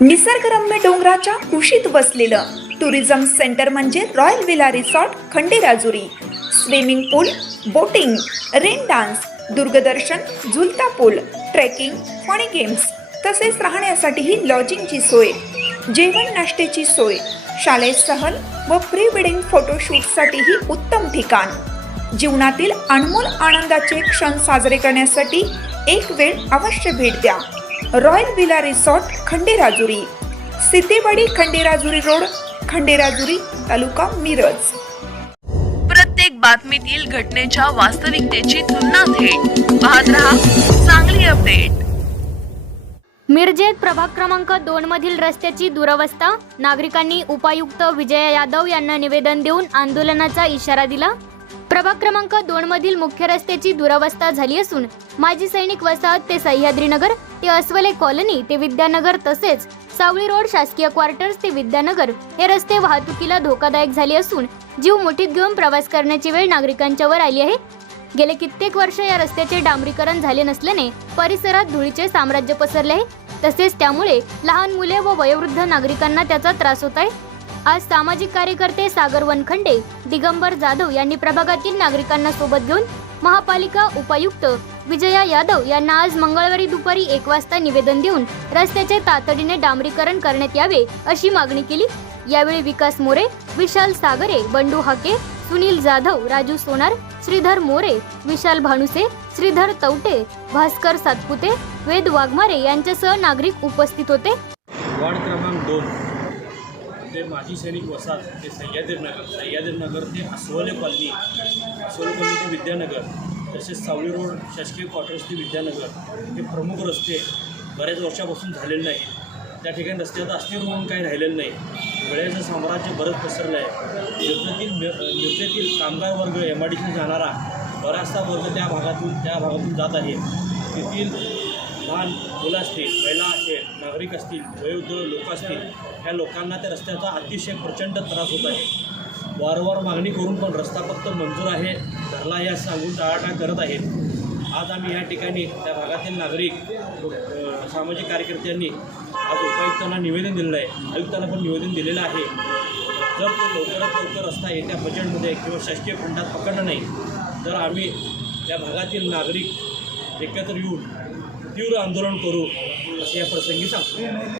निसर्गरम्य डोंगराच्या कुशीत वसलेलं टुरिझम सेंटर म्हणजे royal villa resort Khanderajuri. Swimming pool, boating, rain dance, दूरदर्शन, झुलता पूल, ट्रेकिंग, फनी गेम्स तसेच राहण्यासाठीही लॉजिंगची सोय, जेवण नाश्त्याची सोय, शालेय सहल व प्री वेडिंग फोटोशूटसाठीही उत्तम ठिकाण. जीवनातील अनमोल आनंदाचे क्षण साजरे करण्यासाठी एक वेळ अवश्य भेट द्या. Royal villa resort Khanderajuri, Sitewadi Khanderajuri road, Khanderajuri, taluka Miraj. प्रत्येक बातमीतील घटनेच्या वास्तविकतेची तुलना थेट पाहत रहा चांगली अपडेट. मिरजेत प्रभाग क्रमांक 2 मधील रस्त्याची दुरवस्था. नागरिकांनी उपायुक्त विजया यादव यांना निवेदन देऊन आंदोलनाचा इशारा दिला. प्रभाग क्रमांक 2 मधील मुख्य रस्त्याची दुरवस्था झाली असून माजी सैनिक वसाहत ते सह्याद्रीनगर ते अस्वले कॉलनी ते विद्यानगर तसेच सावळी रोड शासकीय क्वार्टर्स ते विद्यानगर हे रस्ते वाहतुकीला धोकादायक झाले असून जीव मुठीत घेऊन प्रवास करण्याची वेळ नागरिकांच्या वर आली आहे. गेले कित्येक वर्ष या रस्त्याचे डांबरीकरण झाले नसल्याने परिसरात धुळीचे साम्राज्य पसरले आहे. तसेच त्यामुळे लहान मुले व वयोवृद्ध नागरिकांना त्याचा त्रास होत आहे. आज सामाजिक कार्यकर्ते सागर वनखंडे, दिगंबर जाधव यांनी प्रभागातील नागरिकांना सोबत घेऊन महापालिका उपायुक्त विजया यादव यांना आज मंगळवारी दुपारी 1 वाजता निवेदन देऊन रस्त्याचे तातडीने डांबरीकरण करण्यात यावे अशी मागणी केली. यावेळी विकास मोरे, विशाल सागरे, बंडू हाके, सुनील जाधव, राजू सोनार, श्रीधर मोरे, विशाल भानुसे, श्रीधर तवटे, भास्कर सातपुते, वेद वाघमारे यांच्यासह नागरिक उपस्थित होते. वार्ड क्रमांक 2 ते माजी सैनिक वसाहत ते सह्याद्रीनगर ते अस्वले कॉलनी ते विद्यानगर तसेच सावळी रोड शासकीय क्वार्टर्स ते विद्यानगर हे प्रमुख रस्ते बऱ्याच वर्षापासून झालेले नाही. त्या ठिकाणी रस्त्याचं अस्तित्व म्हणून काही राहिलेलं नाही. वेळेचं साम्राज्य बरंच पसरलं आहे. मिरजेतील कामगार वर्ग MIDC जाणारा बराचसा वर्ग त्या भागातून जात आहे. तेथील लहान मुलं असतील, महिला असतील, नागरिक असतील, वयोवृद्ध लोक असतील, ह्या लोकांना त्या रस्त्याचा अतिशय प्रचंड त्रास होत आहे. वारंवार मागणी करून पण रस्ता फक्त मंजूर आहे, धरला आहे असं सांगून टाळाटाळ करत आहेत. आज आम्ही या ठिकाणी त्या भागातील नागरिक सामाजिक कार्यकर्त्यांनी आज उपायुक्तांना निवेदन दिलेलं आहे. आयुक्तांना पण निवेदन दिलेलं आहे. जर तो लवकरात लवकर रस्ता येत्या बजेटमध्ये किंवा शासकीय फंडात पकडला नाही तर आम्ही त्या भागातील नागरिक एकत्र येऊन तीव्र आंदोलन करू असे या प्रसंगी सांगतो.